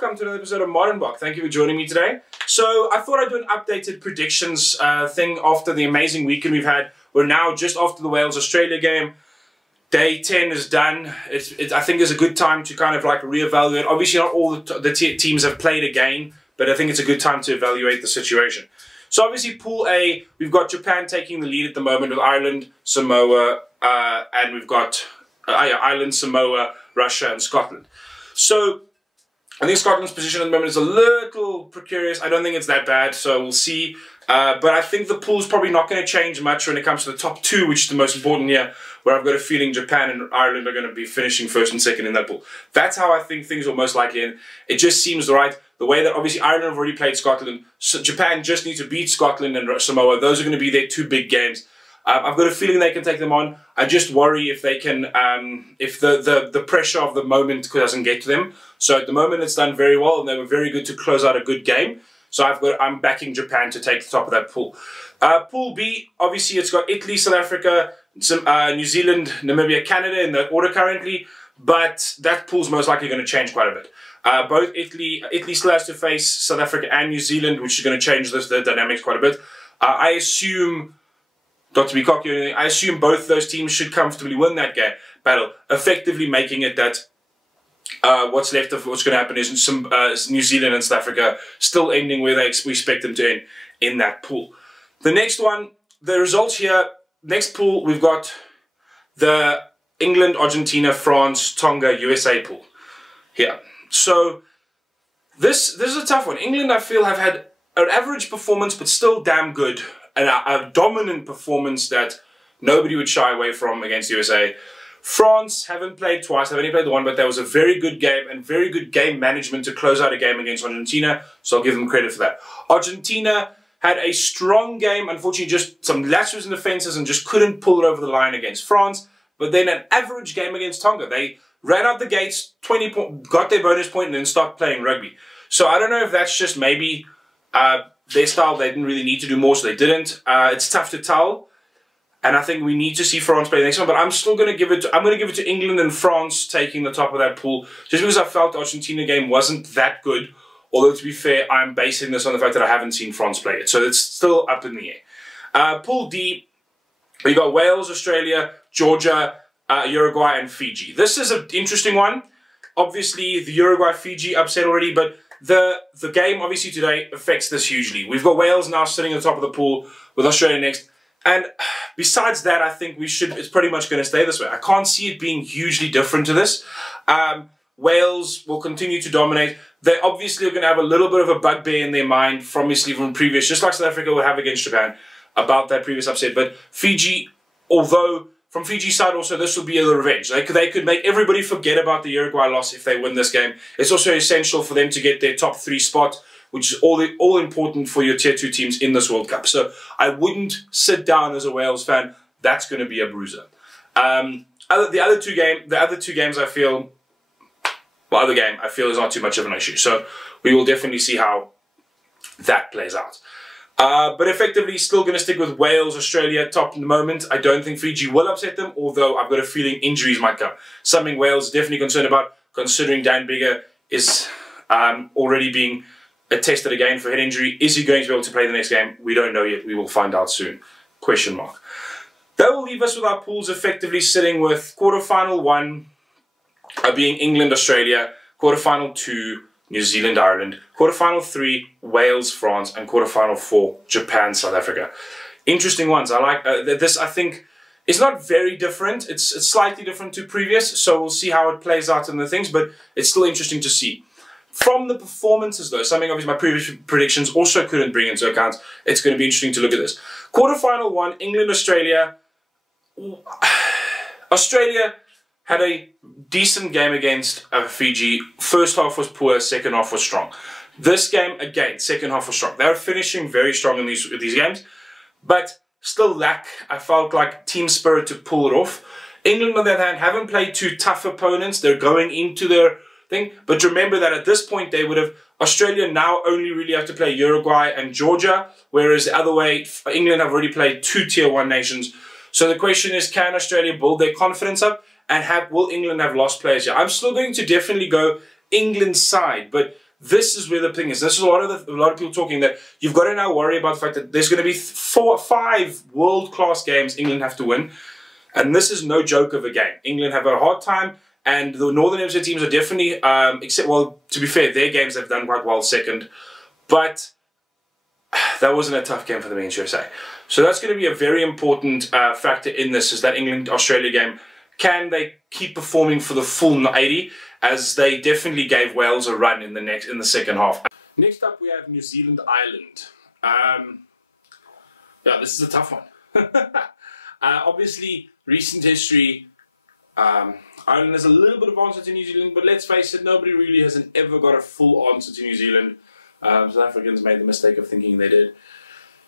welcome to another episode of Modern Block. Thank you for joining me today. So I thought I'd do an updated predictions thing after the amazing weekend we've had. We're now just after the Wales-Australia game. Day 10 is done. I think it's a good time to kind of like reevaluate. Obviously not all the teams have played again, but I think it's a good time to evaluate the situation. So obviously Pool A, we've got Japan taking the lead at the moment with Ireland, Samoa, and we've got Ireland, Samoa, Russia and Scotland. So I think Scotland's position at the moment is a little precarious. I don't think it's that bad, so we'll see. But I think the pool's probably not going to change much when it comes to the top two, which is the most important here, where I've got a feeling Japan and Ireland are going to be finishing first and second in that pool. That's how I think things will most likely end. It just seems right. The way that obviously Ireland have already played Scotland, so Japan just need to beat Scotland and Samoa. Those are going to be their two big games. I've got a feeling they can take them on. I just worry if they can, if the pressure of the moment doesn't get to them. So at the moment it's done very well and they were very good to close out a good game. So I'm backing Japan to take the top of that pool. Pool B, obviously it's got Italy, South Africa, New Zealand, Namibia, Canada in that order currently. But that pool's most likely going to change quite a bit. Both Italy still has to face South Africa and New Zealand, which is going to change the dynamics quite a bit. I assume, not to be cocky or anything, I assume both those teams should comfortably win that battle, effectively making it that what's left of what's going to happen is New Zealand and South Africa still ending where we expect them to end in that pool. The next one, the results here, next pool, we've got the England, Argentina, France, Tonga, USA pool here. So this is a tough one. England, I feel, have had an average performance, but still damn good. And a dominant performance that nobody would shy away from against USA. France haven't played twice, they've only played one, but that was a very good game and very good game management to close out a game against Argentina, so I'll give them credit for that. Argentina had a strong game, unfortunately just some lapses in the fences and just couldn't pull it over the line against France, but then an average game against Tonga. They ran out the gates, 20 points, got their bonus point and then stopped playing rugby. So I don't know if that's just maybe their style, they didn't really need to do more, so they didn't. It's tough to tell. And I think we need to see France play the next one, but I'm still going to give it to England and France taking the top of that pool, just because I felt the Argentina game wasn't that good. Although to be fair, I'm basing this on the fact that I haven't seen France play it, so it's still up in the air. Pool D, we got Wales, Australia, Georgia, Uruguay, and Fiji. This is an interesting one. Obviously, the Uruguay-Fiji upset already, but the game obviously today affects this hugely. We've got Wales now sitting at the top of the pool with Australia next. And besides that, I think it's pretty much going to stay this way. I can't see it being hugely different to this. Wales will continue to dominate. They obviously are going to have a little bit of a bugbear in their mind, obviously from previous, just like South Africa would have against Japan, about that previous upset. But Fiji, although from Fiji's side also, this will be a revenge. They could make everybody forget about the Uruguay loss if they win this game. It's also essential for them to get their top 3 spot, which is all important for your tier 2 teams in this World Cup. So I wouldn't sit down as a Wales fan. That's going to be a bruiser. The other two games I feel, well, other game I feel is not too much of an issue. So we will definitely see how that plays out. But effectively, still going to stick with Wales, Australia top in the moment. I don't think Fiji will upset them, although I've got a feeling injuries might come. Something Wales is definitely concerned about, considering Dan Biggar is already being tested again for head injury. Is he going to be able to play the next game? We don't know yet. We will find out soon. Question mark. That will leave us with our pools effectively sitting with quarterfinal 1 being England, Australia, quarterfinal 2, New Zealand, Ireland, quarterfinal 3, Wales, France, and quarterfinal 4, Japan, South Africa. Interesting ones. I like this. I think it's not very different. It's slightly different to previous, so we'll see how it plays out in the things, but it's still interesting to see. From the performances though, something obviously my previous predictions also couldn't bring into account, it's going to be interesting to look at this. Quarterfinal 1, England, Australia. Australia had a decent game against Fiji. First half was poor, second half was strong. This game, again, second half was strong. They were finishing very strong in these games, but still lack, I felt like, team spirit to pull it off. England, on the other hand, haven't played 2 tough opponents. They're going into their thing, but remember that at this point they would have, Australia now only really have to play Uruguay and Georgia, whereas the other way, England have already played 2 tier 1 nations. So the question is, can Australia build their confidence up, and will England have lost players here? I'm still going to definitely go England's side, but this is where the thing is. This is a lot of people talking that you've got to now worry about the fact that there's going to be 4 or 5 world-class games England have to win. And this is no joke of a game. England have a hard time, and the Northern Hemisphere teams are definitely, except, well, to be fair, their games have done quite well second. But that wasn't a tough game for the men's USA. So that's going to be a very important factor in this, is that England-Australia game. Can they keep performing for the full 80, as they definitely gave Wales a run in the second half. Next up, we have New Zealand-Ireland. Yeah, this is a tough one. Obviously, recent history, Ireland has a little bit of answer to New Zealand, but let's face it, nobody really hasn't ever got a full answer to New Zealand. South Africans made the mistake of thinking they did.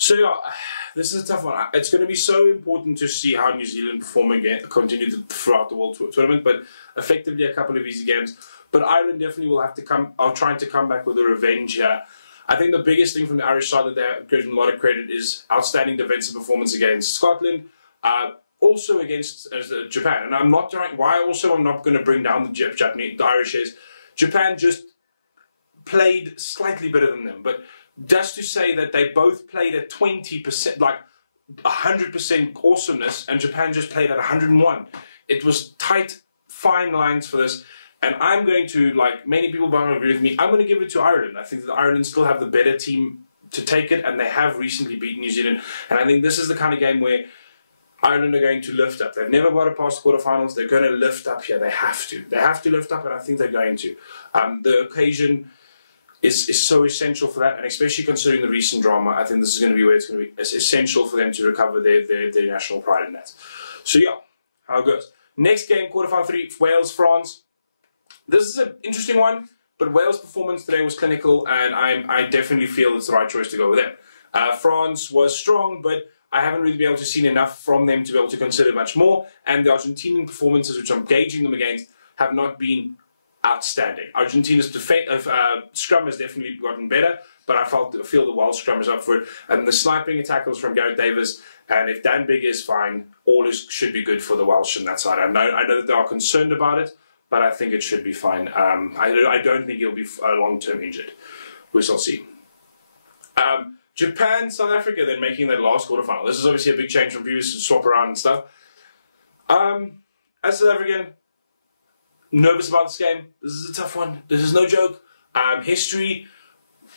So yeah, this is a tough one. It's going to be so important to see how New Zealand perform again, continue throughout the World Tournament, but effectively a couple of easy games. But Ireland definitely will have to are trying to come back with a revenge here. I think the biggest thing from the Irish side that they're given a lot of credit is outstanding defensive performance against Scotland, also against Japan. And I'm not trying, why also I'm not going to bring down the Irish is, Japan just played slightly better than them, but just to say that they both played at 20%, like 100% awesomeness, and Japan just played at 101. It was tight, fine lines for this, and I'm going to, like many people might agree with me, I'm going to give it to Ireland. I think that Ireland still have the better team to take it, and they have recently beaten New Zealand, and I think this is the kind of game where Ireland are going to lift up. They've never got it past the quarterfinals. They're going to lift up here. They have to. They have to lift up, and I think they're going to. The occasion is so essential for that, and especially considering the recent drama, I think this is going to be where it's going to be essential for them to recover their national pride in that. So yeah, how it goes. Next game, quarterfinal 3, Wales, France. This is an interesting one, but Wales' performance today was clinical, and I definitely feel it's the right choice to go with them. France was strong, but I haven't really been able to see enough from them to be able to consider much more, and the Argentinian performances, which I'm gauging them against, have not been outstanding. Argentina's scrum has definitely gotten better, but I feel the Welsh scrum is up for it, and the sniping tackles from Gareth Davis, and if Dan Bigg is fine, should be good for the Welsh on that side. I know that they are concerned about it, but I think it should be fine. I don't think he'll be long-term injured. We shall see. Japan, South Africa then making their last quarterfinal. This is obviously a big change from previous swap around and stuff. As South African, nervous about this game. This is a tough one. This is no joke. History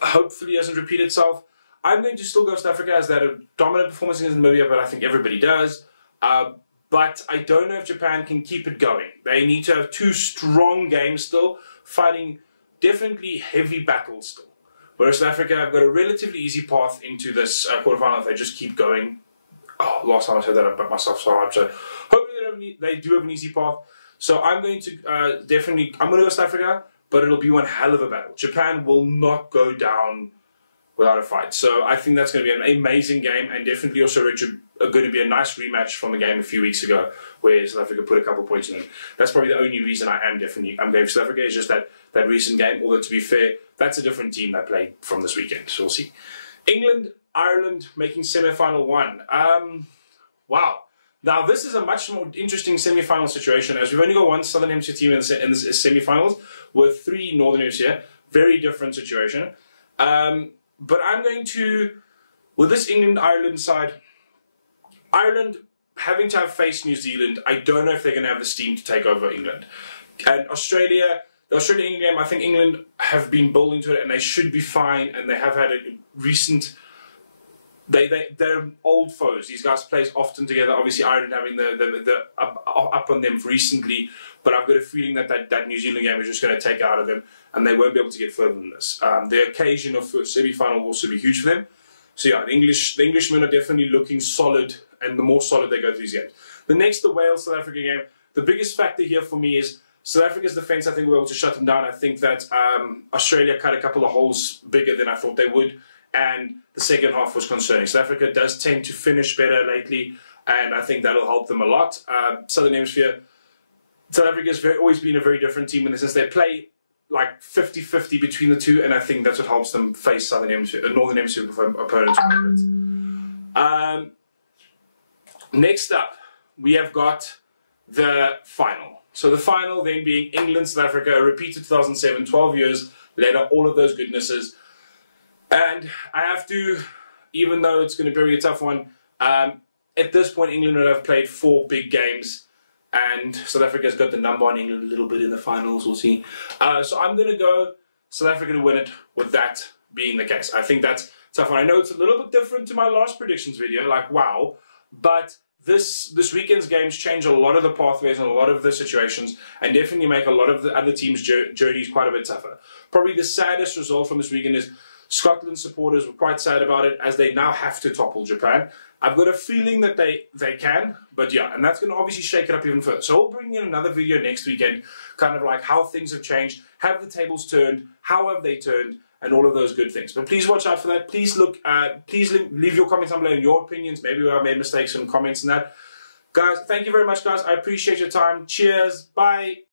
hopefully doesn't repeat itself. I'm going to still go South Africa as that a dominant performance against Namibia, but I think everybody does. But I don't know if Japan can keep it going. They need to have 2 strong games still, fighting definitely heavy battles still. Whereas South Africa have got a relatively easy path into this quarterfinal if they just keep going. Oh, last time I said that, I put myself so hard. So hopefully they do have an easy path. So I'm going to I'm going to go South Africa, but it'll be one hell of a battle. Japan will not go down without a fight. So I think that's going to be an amazing game, and definitely also going to be a nice rematch from a game a few weeks ago where South Africa put a couple of points in them. That's probably the only reason I'm going for South Africa, is just that recent game. Although to be fair, that's a different team that played from this weekend, so we'll see. England, Ireland making semi-final 1. Wow. Now this is a much more interesting semi-final situation, as we've only got one Southern Hemisphere team in the semi-finals with 3 Northern Hemisphere. Very different situation. But I'm going to, with this England-Ireland side, Ireland having to have faced New Zealand, I don't know if they're going to have the steam to take over England. And Australia, the Australia-England game, I think England have been building to it, and they should be fine, and they have had a recent... They're old foes. These guys play often together. Obviously, Ireland having the up on them recently, but I've got a feeling that New Zealand game is just going to take it out of them, and they won't be able to get further than this. The occasion of semi-final will also be huge for them. So yeah, the Englishmen are definitely looking solid, and the more solid they go through these games. The Wales-South Africa game, the biggest factor here for me is South Africa's defence. I think we're able to shut them down. I think that Australia cut a couple of holes bigger than I thought they would, and the second half was concerning. South Africa does tend to finish better lately, and I think that'll help them a lot. Southern Hemisphere, South Africa has always been a very different team in the sense they play like 50-50 between the two, and I think that's what helps them face Northern Hemisphere opponents quite a bit. Next up, we have got the final. So the final then being England, South Africa, a repeat of 2007, 12 years later, all of those goodnesses. And I have to, even though it's going to be a tough one, at this point England would have played 4 big games, and South Africa's got the number on England a little bit in the finals, we'll see. So I'm going to go South Africa to win it, with that being the case. I think that's tough one. I know it's a little bit different to my last predictions video, like wow, but this weekend's games change a lot of the pathways and a lot of the situations, and definitely make a lot of the other teams' journeys quite a bit tougher. Probably the saddest result from this weekend is Scotland supporters were quite sad about it, as they now have to topple Japan. I've got a feeling that they can, but yeah, and that's going to obviously shake it up even further. So we'll bring in another video next weekend, kind of like how things have changed, have the tables turned, how have they turned, and all of those good things. But please watch out for that. Please leave your comments down below in your opinions. Maybe I made mistakes in comments and that. Guys, thank you very much, guys. I appreciate your time. Cheers. Bye.